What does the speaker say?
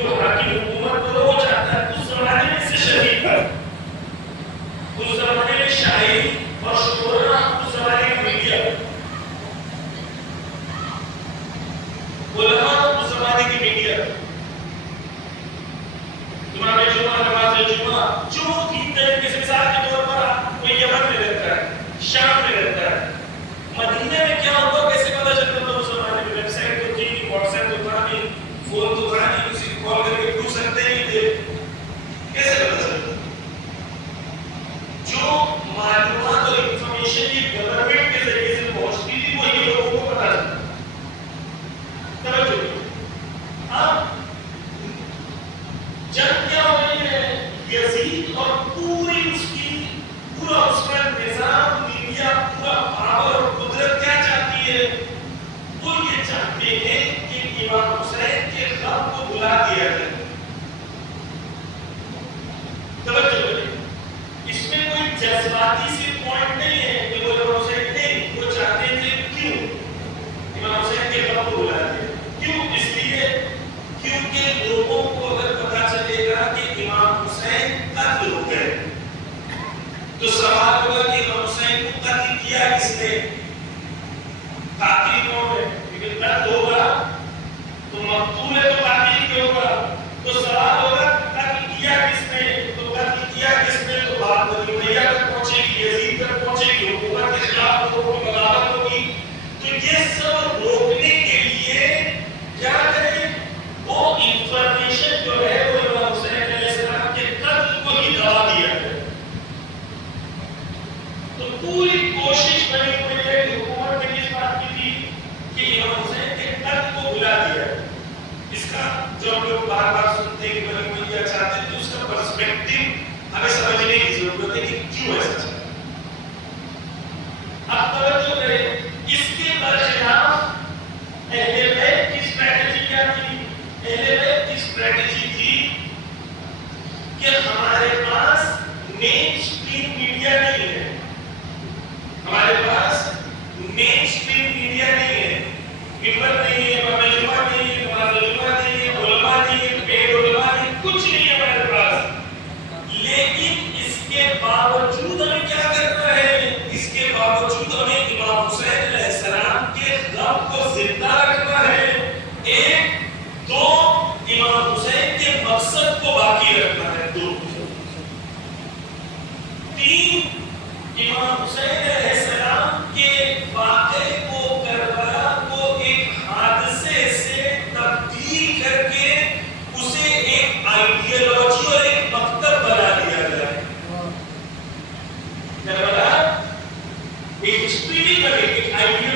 جو حاکم حکومت کو وہ چاہتا ہے اس زمانے میں سے شہید تھا، اس زمانے میں شاعری اور شعرا، اس زمانے میں میڈیا، علماء اس زمانے کی میڈیا، امام جمعہ، نماز جمعہ جو کی طریقے سے مثال کے طور پر کوئی یمن میں رہتا ہے، شام میں رہتا ہے، مدینے میں کیا ہوگا کیسے پتا چلتا تھا؟ اس زمانے میں ویب سائٹ تو تھی نہیں، واٹس ایپ تو تھا نہیں، فون تو تھا نہیں، کسی کو کال کر کے پوچھ سکتے نہیں تھے، کیسے پتا چلتا؟ جو معلومات اور انفارمیشن یہ گورنمنٹ کے ذریعے سے پہنچتی تھی وہی لوگوں کو پتا چلتا۔ توجہ، اب جب کیا ہو رہی ہے یزید اور پوری اس کی پورا اس کا نظام، میڈیا، پورا پاور اور قدرت کیا چاہتی ہے؟ وہ یہ چاہتے ہیں کہ امام حسین کے غم کو بلا دیا جائے۔ توجہ، اس میں کوئی جذباتی سی پوائنٹ نہیں ہے کہ وہ امام حسین نہیں، وہ چاہتے تھے کیوں امام حسین کے غم کو بلا دیا؟ کیوں؟ اس لیے کیونکہ لوگوں کو اگر پتا چلے گا کہ امام حسین قتل ہو گئے تو سوال ہوگا کہ امام حسین کو قتل کیا کس نے؟ قاتل کون ہے؟ کیونکہ قتل ہوگا تو مقتول ہے تو قاتل کیوں ہوگا؟ تو سوال ہوگا قتل کیا کس نے؟ تو قتل کیا کس نے؟ تو بات بنی امیہ تک پہنچے گی، یزید تک پہنچے گی، حکومت کے خلاف لوگوں کی بغاوت ہوگی۔ تو یہ سب روکنے کے لیے کیا کریں؟ وہ انفارمیشن جو ہے وہ امام حسین علیہ السلام کے قتل کو ہی دبا دیا ہے۔ تو پوری کوشش بنی ہوئی ہے کہ حکومت نے کس بات کی تھی کہ امام حسین کے قتل کو بلا دیا ہے۔ اس کا جو ہم لوگ بار بار سنتے ہیں کہ بنی ہوئی کیا چاہتے ہیں، تو اس کا پرسپیکٹو ہمیں سمجھنے کی ضرورت ہے کہ کیوں ایسا چاہتے ہیں۔ اب توجہ کریں، اس کے برخلاف اہل بیت کی اسٹریٹجی کیا تھی؟ اہل بیت کی اسٹریٹجی تھی کہ ہمارے پاس مین اسٹریم میڈیا نہیں ہے، ہمارے پاس مین اسٹریم میڈیا نہیں ہے، ممبر نہیں ہے، امام جمعہ نہیں ہے، نماز جمعہ نہیں ہے، علماء نہیں ہے، بے علماء نہیں، کچھ نہیں ہے ہمارے پاس، لیکن اس کے باوجود ہمیں کیا کرنا ہے؟ اس کے باوجود ہمیں امام حسین علیہ السلام کے غم کو زندہ رکھنا ہے، ایک دو امام حسین کے مقصد کو باقی رکھنا ہے، دو تین امام حسین علیہ السلام کے واقعے کو، کربلا کو ایک حادثے سے تبدیل کر کے اسے ایک آئیڈیالوجی اور ایک مکتب بنا دیا جائے۔ کربلا ایک ہسٹری نہیں بنے، ایک آئیڈیالوجی